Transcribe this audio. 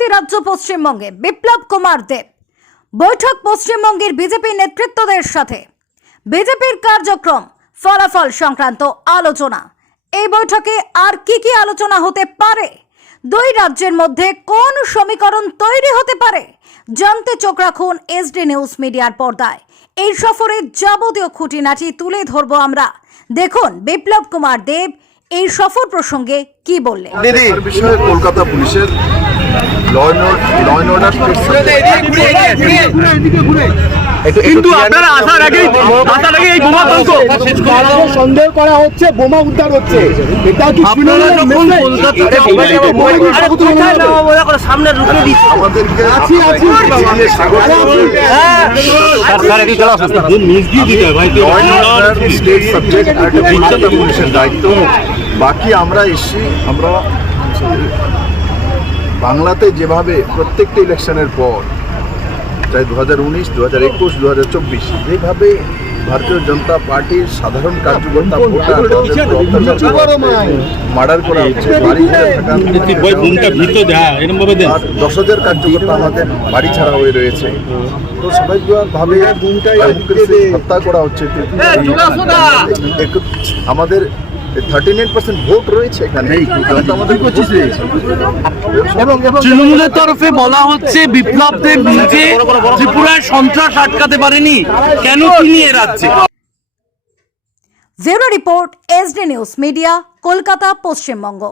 পরবর্তী রাজ্য পশ্চিমবঙ্গে বিপ্লব কুমার দেব বৈঠক পশ্চিমবঙ্গের বিজেপি নেতৃত্বদের সাথে। বিজেপির কার্যক্রম, ফলাফল সংক্রান্ত আলোচনা। এই বৈঠকে আর কি কি আলোচনা হতে পারে? দুই রাজ্যের মধ্যে কোন সমীকরণ তৈরি হতে পারে? জানতে চোখ রাখুন এসডি নিউজ মিডিয়ার পর্দায়। এই সফরে যাবতীয় খুঁটিনাটি তুলে ধরবো আমরা। দেখুন বিপ্লব কুমার দেব এই সফর প্রসঙ্গে কি বললেন দিদি বিষয়ে কলকাতা পুলিশের ল অ্যান্ড অর্ডার কিন্তু আপনারা আসার আগেই আসার আগেই এই বোমা সন্দেহ করা হচ্ছে বোমা উদ্ধার হচ্ছে। এটা কি আপনারা যখন সামনে দিচ্ছি। আমাদেরকে আছি, আছি। স্টেট সাবজেক্ট পুলিশের দায়িত্ব? বাকি আমরা এসছি আমরা বাংলাতে যেভাবে প্রত্যেকটা ইলেকশনের পর চাই দু হাজার উনিশ দু হাজার একুশ দু হাজার চব্বিশ যেভাবে ভারতীয় জনতা পার্টির সাধারণ কার্যকর্তা ভোটার মার্ডার করা হচ্ছে আর দশ হাজার কার্যকর্তা আমাদের বাড়ি ছাড়া হয়ে রয়েছে। তো স্বাভাবিকভাবে হত্যা করা হচ্ছে আমাদের থার্টি নাইন পার্সেন্ট ভোট রয়েছে এখানে। তো আমাদের পঁচিশ তৃণমূলের তরফে বলা হচ্ছে বিপ্লব দেব নিজে ত্রিপুরায় সন্ত্রাস আটকাতে পারেনি। কেন তিনি এড়াচ্ছে bureau report SD news media Kolkata Paschimbanga.